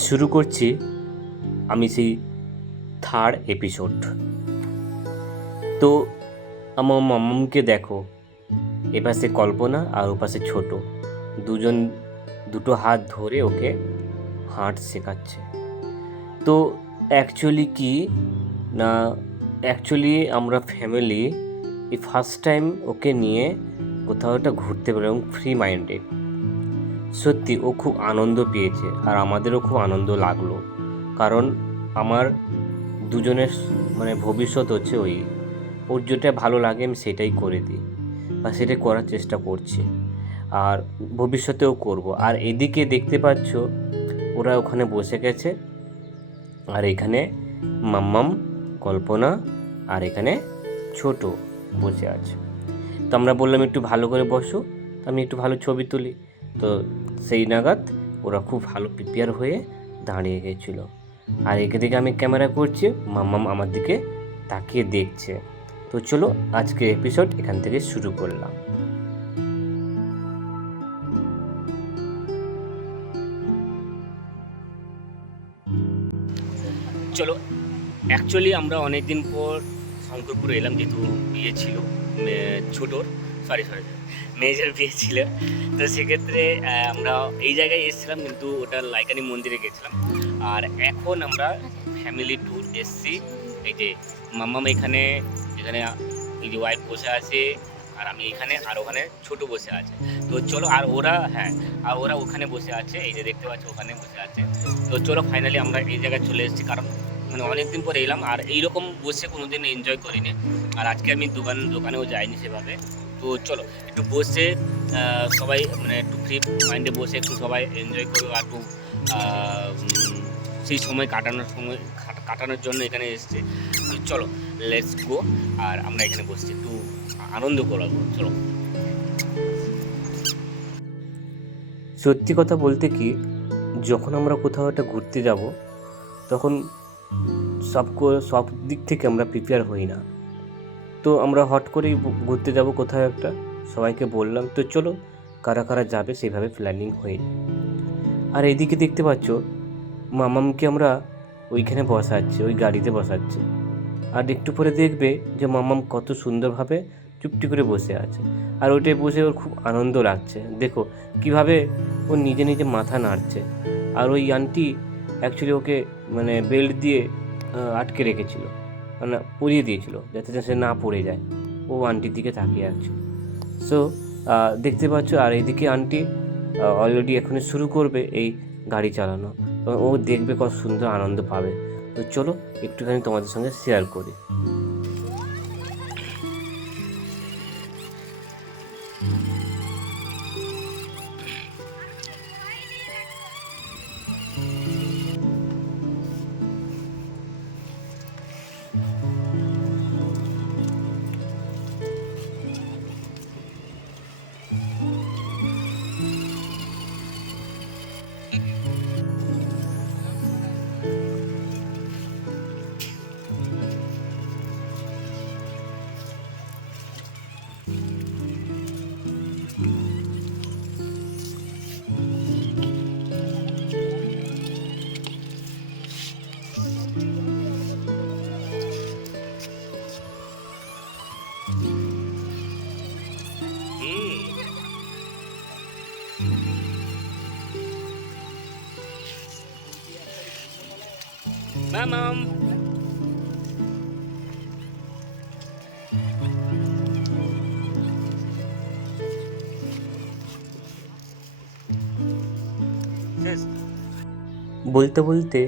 শুরু করছি আমি সেই থার্ড এপিসোড। তো আমার মাম্মামকে দেখো, এপাশে কল্পনা আর ওপাশে ছোট, দুজন দুটো হাত ধরে ওকে হাঁট শেখাচ্ছে। তো অ্যাকচুয়ালি কি না, অ্যাকচুয়ালি আমরা ফ্যামিলি এই ফার্স্ট টাইম ওকে নিয়ে কোথাও একটা ঘুরতে পেলাম ফ্রি মাইন্ডে। সত্যি ও খুব আনন্দ পেয়েছে আর আমাদেরও খুব আনন্দ লাগলো, কারণ আমার দুজনের মানে ভবিষ্যৎ হচ্ছে ওর যেটা ভালো লাগে আমি সেটাই করে দিই বা সেটাই করার চেষ্টা করছি, আর ভবিষ্যতেও করব। আর এদিকে দেখতে পাচ্ছ ওরা ওখানে বসে গেছে, আর এখানে মাম্মাম, কল্পনা আর এখানে ছোট বসে আছে। তো আমরা বললাম একটু ভালো করে বসো, আমি একটু ভালো ছবি তুলি। তো সেই নাগাদ ওরা খুব ভালো প্রিপেয়ার হয়ে দাঁড়িয়ে গেছিল, আর এদিকে আমি ক্যামেরা করছি, মাম্মাম আমার দিকে তাকিয়ে দেখছে। তো চলো আজকে এপিসোড এখান থেকে শুরু করলাম। চলো, অ্যাকচুয়ালি আমরা অনেক দিন পর শঙ্করপুরে এলাম, যেহেতু বিয়ে ছিল ছোটোর, সরি মেজর বিয়ে ছিল। তো সেক্ষেত্রে আমরা এই জায়গায় এসেছিলাম, কিন্তু ওটা লাইকানি মন্দিরে গেছিলাম। আর এখন আমরা ফ্যামিলি ট্যুর এসেছি। এই যে মাম্মাম এখানে এখানে এই যে ওয়াইফ বসে আছে, আর আমি এখানে, আর ওখানে ছোট বসে আছে। তো চলো, আর ওরা আর ওরা ওখানে বসে আছে, এই যে দেখতে পাচ্ছ ওখানে বসে আছে। তো চলো ফাইনালি আমরা এই জায়গায় চলে এসেছি, কারণ মানে অনেকদিন পরে এলাম আর এইরকম বসে কোনোদিন এনজয় করিনি। আর আজকে আমি দোকানেও যাইনি সেভাবে। তো চলো একটু বসে সবাই মানে একটু ফ্রি মাইন্ডে বসে একটু সবাই এনজয় করবো, আর একটু সেই সময় কাটানোর জন্য এখানে এসছে। চলো লেটস গো, আর আমরা এখানে বসছি, একটু আনন্দ করবো। চলো। সত্যি কথা বলতে কি, যখন আমরা কোথাও একটা ঘুরতে যাব তখন সব দিক থেকে আমরা প্রিপেয়ার হই না। তো আমরা হট করেই ঘুরতে যাব কোথাও একটা, সবাইকে বললাম তো চলো কারা কারা যাবে সেইভাবে প্ল্যানিং হয়ে। আর এইদিকে দেখতে পাচ্ছ মামামকে আমরা ওইখানে বসাচ্ছি, ওই গাড়িতে বসাচ্ছি। আর একটু পরে দেখবে যে মামাম কত সুন্দরভাবে চুপটি করে বসে আছে, আর ওইটায় বসে ওর খুব আনন্দ লাগছে। দেখো কিভাবে ও নিজে নিজে মাথা নাড়ছে। আর ওই আন্টি অ্যাকচুয়ালি ওকে মানে বেল্ট দিয়ে আটকে রেখেছিল, মানে পরিয়ে দিয়েছিল যাতে সে না পড়ে যায়। ও আন্টির দিকে তাকিয়ে আছে। সো দেখতে পাচ্ছ, আর এইদিকে আন্টি অলরেডি এখনই শুরু করবে এই গাড়ি চালানো। ও দেখবে কত সুন্দর আনন্দ পাবে। তো চলো একটুখানি তোমাদের সঙ্গে শেয়ার করি। মামাম বলতে বলতে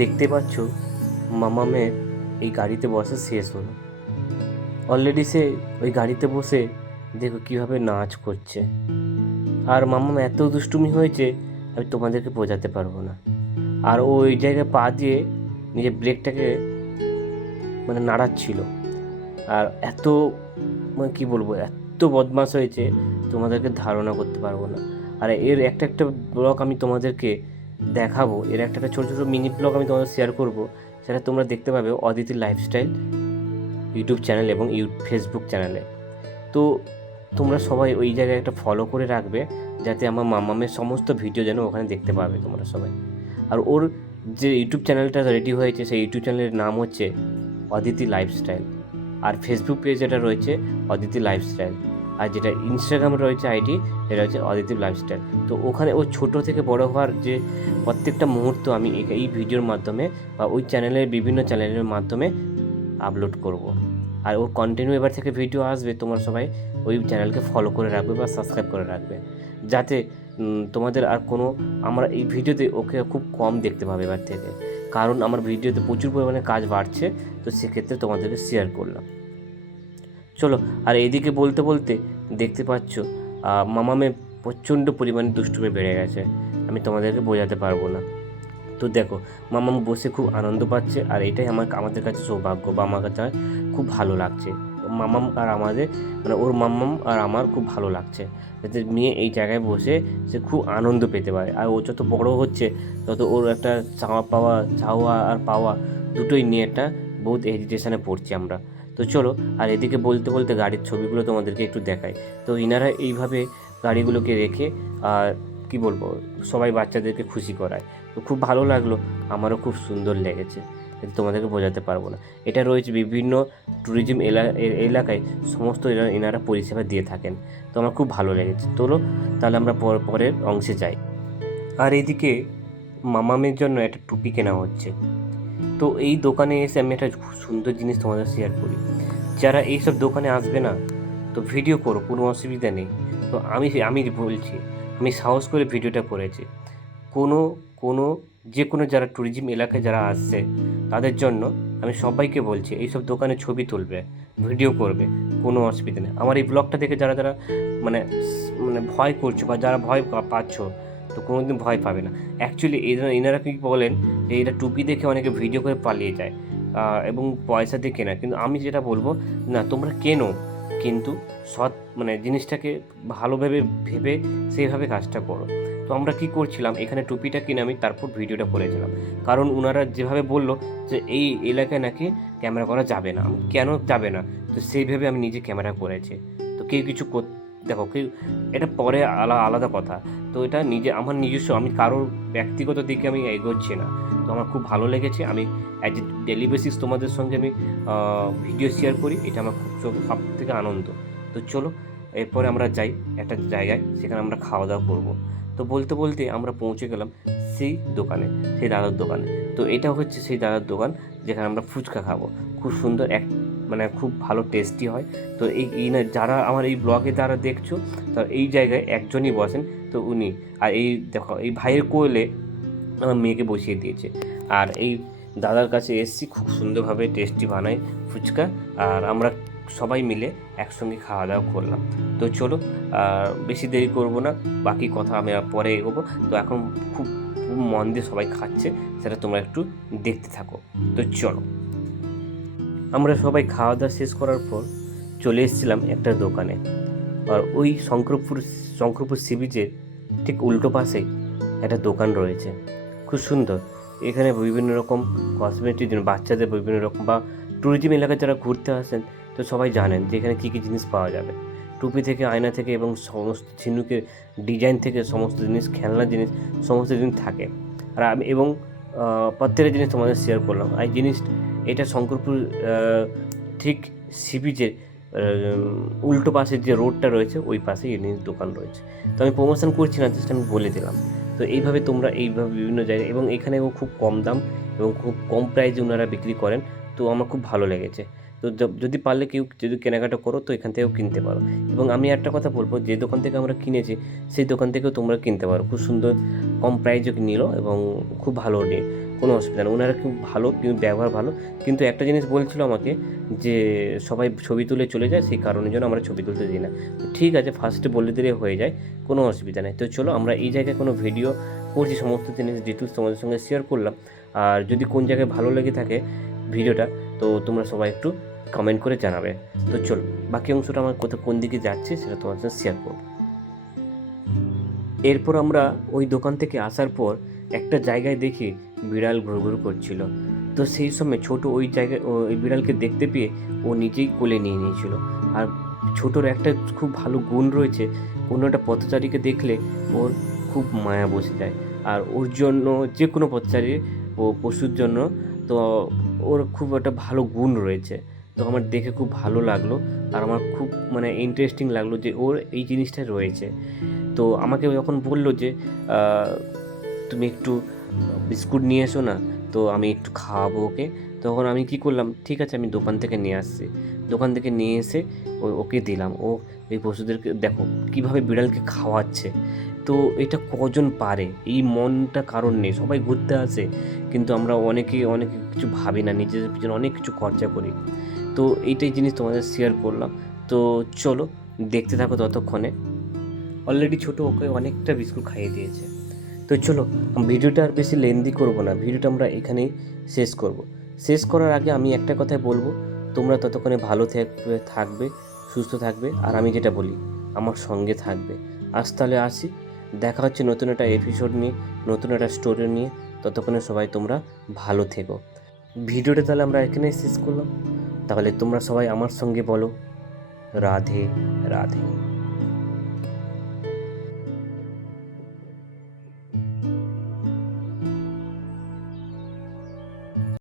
দেখতে পাচ্ছ মামামের এই গাড়িতে বসে শেষ হলো। অলরেডি সে ওই গাড়িতে বসে দেখো কীভাবে নাচ করছে। আর মামাম এত দুষ্টুমি হয়েছে আমি তোমাদেরকে বোঝাতে পারবো না। আর ও ওই জায়গায় পা দিয়ে নিজের ব্রেকটাকে মানে নাড়াচ্ছিল। আর এত মানে কী বলবো, এত বদমাশ হয়েছে তোমাদেরকে ধারণা করতে পারবো না। আর এর একটা একটা ব্লগ আমি তোমাদেরকে দেখাবো, এর একটা একটা ছোটো ছোটো মিনি ব্লগ আমি তোমাদের শেয়ার করবো, সেটা তোমরা দেখতে পাবে অদিতি লাইফস্টাইল ইউটিউব চ্যানেল এবং ফেসবুক চ্যানেলে। তো তোমরা সবাই ওই জায়গায় একটা ফলো করে রাখবে, যাতে আমার মামামের সমস্ত ভিডিও যেন ওখানে দেখতে পাবে তোমরা সবাই। আর ওর যে ইউটিউব চ্যানেলটা রেডি হয়েছে সেই ইউটিউব চ্যানেলের নাম হচ্ছে অদিতি লাইফস্টাইল, আর ফেসবুক পেজ যেটা রয়েছে অদিতি লাইফস্টাইল, আর যেটা ইনস্টাগ্রামে রয়েছে আইডি সেটা হচ্ছে অদিতি লাইফস্টাইল। তো ওখানে ও ছোটো থেকে বড় হওয়ার যে প্রত্যেকটা মুহূর্ত আমি এই ভিডিওর মাধ্যমে বা ওই চ্যানেলের বিভিন্ন চ্যানেলের মাধ্যমে আপলোড করব। আর ওর কন্টিনিউ এবার থেকে ভিডিও আসবে, তোমরা সবাই ওই চ্যানেলকে ফলো করে রাখবে বা সাবস্ক্রাইব করে রাখবে, যাতে তোমাদের আর কোনো, আমরা এই ভিডিওতে ওকে খুব কম দেখতে পাবে এবার থেকে, কারণ আমার ভিডিওতে প্রচুর পরিমাণে কাজ বাড়ছে। তো সেক্ষেত্রে তোমাদেরকে শেয়ার করলাম। চলো, আর এইদিকে বলতে বলতে দেখতে পাচ্ছ মামামে প্রচণ্ড পরিমাণে দুষ্টুমি বেড়ে গেছে, আমি তোমাদেরকে বোঝাতে পারবো না। তো দেখো, মামাম বসে খুব আনন্দ পাচ্ছে, আর এটাই আমাদের কাছে সৌভাগ্য বা আমার কাছে খুব ভালো লাগছে। মামাম আর আমাদের মানে ওর মাম্মাম আর আমার খুব ভালো লাগছে, যাতে মেয়ে এই জায়গায় বসে সে খুব আনন্দ পেতে পারে। আর ও যত বড় হচ্ছে তত ওর একটা চাওয়া আর পাওয়া দুটোই নিয়ে একটা বহুত হেজিটেশনে পড়ছি আমরা। তো চলো, আর এদিকে বলতে বলতে গাড়ির ছবিগুলো তোমাদেরকে একটু দেখাই। তো ইনারা এইভাবে গাড়িগুলোকে রেখে কি বলবো, সবাই বাচ্চাদেরকে খুশি করায়। তো খুব ভালো লাগলো, আমারও খুব সুন্দর লেগেছে, কিন্তু তোমাদেরকে বোঝাতে পারবো না। এটা রয়েছে বিভিন্ন ট্যুরিজম এলাকায় সমস্ত এনারা পরিষেবা দিয়ে থাকেন। তো আমার খুব ভালো লেগেছে। চলো তাহলে আমরা পরের অংশে যাই। আর এদিকে মামামের জন্য একটা টুপি কেনা হচ্ছে। তো এই দোকানে এসে আমি একটা খুব সুন্দর জিনিস তোমাদের শেয়ার করি। যারা এইসব দোকানে আসবে না, তো ভিডিও করো, কোনো অসুবিধা নেই। তো আমি বলছি, আমি সাহস করে ভিডিওটা করেছি। যে কোনো যারা ট্যুরিজম এলাকায় যারা আসছে তাদের জন্য আমি সবাইকে বলছি, এইসব দোকানে ছবি তুলবে, ভিডিও করবে, কোনো অসুবিধা নেই। আমার এই ব্লগটা দেখে যারা যারা মানে মানে ভয় করছো বা যারা ভয় পাচ্ছ, তো কোনোদিন ভয় পাবে না। অ্যাকচুয়ালি এনারা কি বলেন যে এটা টুপি দেখে অনেকে ভিডিও করে পালিয়ে যায় এবং পয়সা দিয়ে কেনা, কিন্তু আমি যেটা বলবো, না তোমরা কেনো, কিন্তু সৎ মানে জিনিসটাকে ভালোভাবে ভেবে সেইভাবে কাজটা করো। তো আমরা কি করছিলাম, এখানে টুপিটা কিনে আমি তারপর ভিডিওটা করেছিলাম, কারণ ওনারা যেভাবে বললো যে এই এলাকায় নাকি ক্যামেরা করা যাবে না। কেন যাবে না, তো সেইভাবে আমি নিজে ক্যামেরা করেছি। তো কেউ কিছু দেখো, কেউ এটা পরে আলাদা কথা। তো এটা আমার নিজস্ব, আমি কারোর ব্যক্তিগত দিকে আমি এগোচ্ছি না। তো আমার খুব ভালো লেগেছে, আমি অ্যাজ এ ডেলি বেসিস তোমাদের সঙ্গে আমি ভিডিও শেয়ার করি, এটা আমার খুব সব থেকে আনন্দ। তো চলো, এরপরে আমরা যাই একটা জায়গায়, সেখানে আমরা খাওয়া দাওয়া করবো। তো বলতে বলতে আমরা পৌঁছে গেলাম সেই দাদার দোকানে। তো এটা হচ্ছে সেই দাদার দোকান যেখানে আমরা ফুচকা খাবো। খুব সুন্দর মানে খুব ভালো টেস্টি হয়। তো এই না, যারা আমার এই ব্লগে যারা দেখছো, তো এই জায়গায় একজনই বসেন, তো উনি। আর এই দেখো, এই ভাইয়ের কোলে আমার মেয়েকে বসিয়ে দিয়েছে। আর এই দাদার কাছে এসেছি, খুব সুন্দরভাবে টেস্টি বানায় ফুচকা, আর আমরা সবাই মিলে একসঙ্গে খাওয়া দাওয়া করলাম। তো চলো, বেশি দেরি করব না, বাকি কথা আমি পরে এগোবো। তো এখন খুব খুব মন দিয়ে সবাই খাচ্ছে, সেটা তোমরা একটু দেখতে থাকো। তো চলো, আমরা সবাই খাওয়া দাওয়া শেষ করার পর চলে এসেছিলাম একটা দোকানে। আর ওই শঙ্করপুর সি বিচের ঠিক উল্টো পাশেই একটা দোকান রয়েছে, খুব সুন্দর। এখানে বিভিন্ন রকম কসমেটিক, বাচ্চাদের বিভিন্ন রকম বা ট্যুরিজম এলাকায় যারা ঘুরতে আসেন, তো সবাই জানেন যে এখানে কী কী জিনিস পাওয়া যাবে। টুপি থেকে, আয়না থেকে এবং সমস্ত ঝিনুকের ডিজাইন থেকে সমস্ত জিনিস, খেলনা জিনিস, সমস্ত জিনিস থাকে। আর আমি এবং প্রত্যেকটা জিনিস তোমাদের শেয়ার করলাম। আর এটা শঙ্করপুর ঠিক সি বিচের উল্টো পাশে যে রোডটা রয়েছে, ওই পাশে এই দোকান রয়েছে। তো আমি প্রমোশন করছি না, জাস্ট আমি বলে দিলাম। তো এইভাবে তোমরা বিভিন্ন জায়গায়, এবং এখানেও খুব কম দাম এবং খুব কম প্রাইসে ওনারা বিক্রি করেন। তো আমার খুব ভালো লেগেছে। তো যদি পারলে কেউ যদি কেনাকাটা করো, তো এখান থেকেও কিনতে পারো। এবং আমি একটা কথা বলবো, যে দোকান থেকে আমরা কিনেছি সেই দোকান থেকেও তোমরা কিনতে পারো। খুব সুন্দর কম প্রাইসে নিল এবং খুব ভালো নিয়ে, কোনো অসুবিধা নেই। ওনারা খুব ভালো, কিন্তু ব্যবহার ভালো। কিন্তু একটা জিনিস বলছিল আমাকে, যে সবাই ছবি তুলে চলে যায়, সেই কারণের জন্য আমরা ছবি তুলতে দিই না। তো ঠিক আছে, ফার্স্টে বলে দিলে হয়ে যায়, কোনো অসুবিধা নেই। তো চলো, আমরা এই জায়গায় কোনো ভিডিও করছি, সমস্ত জিনিস ডিটেলস তোমাদের সঙ্গে শেয়ার করলাম। আর যদি কোন জায়গায় ভালো লেগে থাকে ভিডিওটা, তো তোমরা সবাই একটু কমেন্ট করে জানাবে। তো চলো, বাকি অংশটা আমার কোন দিকে যাচ্ছে সেটা তোমার সঙ্গে শেয়ার করব। এরপর আমরা ওই দোকান থেকে আসার পর একটা জায়গায় দেখি বিড়াল ঘুরঘুর করছিল। তো সেই সময় ছোট ওই বিড়ালকে দেখতে পেয়ে ও নিজেই কোলে নিয়ে নিয়েছিল। আর ছোটোর একটা খুব ভালো গুণ রয়েছে, কোনো একটা পথচারীকে দেখলে ওর খুব মায়া বসে যায়। আর ওর জন্য যে কোনো পথচারী ও পশুর জন্য তো ওর খুব একটা ভালো গুণ রয়েছে। তো আমার দেখে খুব ভালো লাগলো আর আমার খুব মানে ইন্টারেস্টিং লাগলো যে ওর এই জিনিসটা রয়েছে। তো আমাকে যখন বলল যে তুমি একটু বিস্কুট নিয়ে এসো না, তো আমি একটু খাওয়াবো ওকে। তখন আমি কি করলাম, ঠিক আছে আমি দোকান থেকে নিয়ে আসছি। দোকান থেকে নিয়ে এসে ওকে দিলাম। ও এই পশুদেরকে দেখো কীভাবে বিড়ালকে খাওয়াচ্ছে। তো এটা কজন পারে, এই মনটা কারণ নেই। সবাই ঘুরতে আসে কিন্তু আমরা অনেকে কিছু ভাবি না, নিজেদের পিছনে অনেক কিছু খরচা করি। তো এইটাই জিনিস তোমাদের শেয়ার করলাম। তো চলো দেখতে থাকো ততক্ষণে। অলরেডি ছোটো ওকে অনেকটা বিস্কুট খাইয়ে দিয়েছে। তো চলো ভিডিওটা আর বেশি লেন্দি করব না, ভিডিওটা আমরা এখানেই শেষ করব। শেষ করার আগে আমি একটা কথাই বলবো, তোমরা ততক্ষণে ভালো থাকবে, সুস্থ থাকবে, আর আমি যেটা বলি আমার সঙ্গে থাকবে। আজ তাহলে আসি, দেখা হচ্ছে নতুন একটা এপিসোড নিয়ে, নতুন একটা স্টোরি নিয়ে। ততক্ষণে সবাই তোমরা ভালো থেকো। ভিডিওটা তাহলে আমরা এখানেই শেষ করলাম। তাহলে তোমরা সবাই আমার সঙ্গে বলো রাধে রাধে।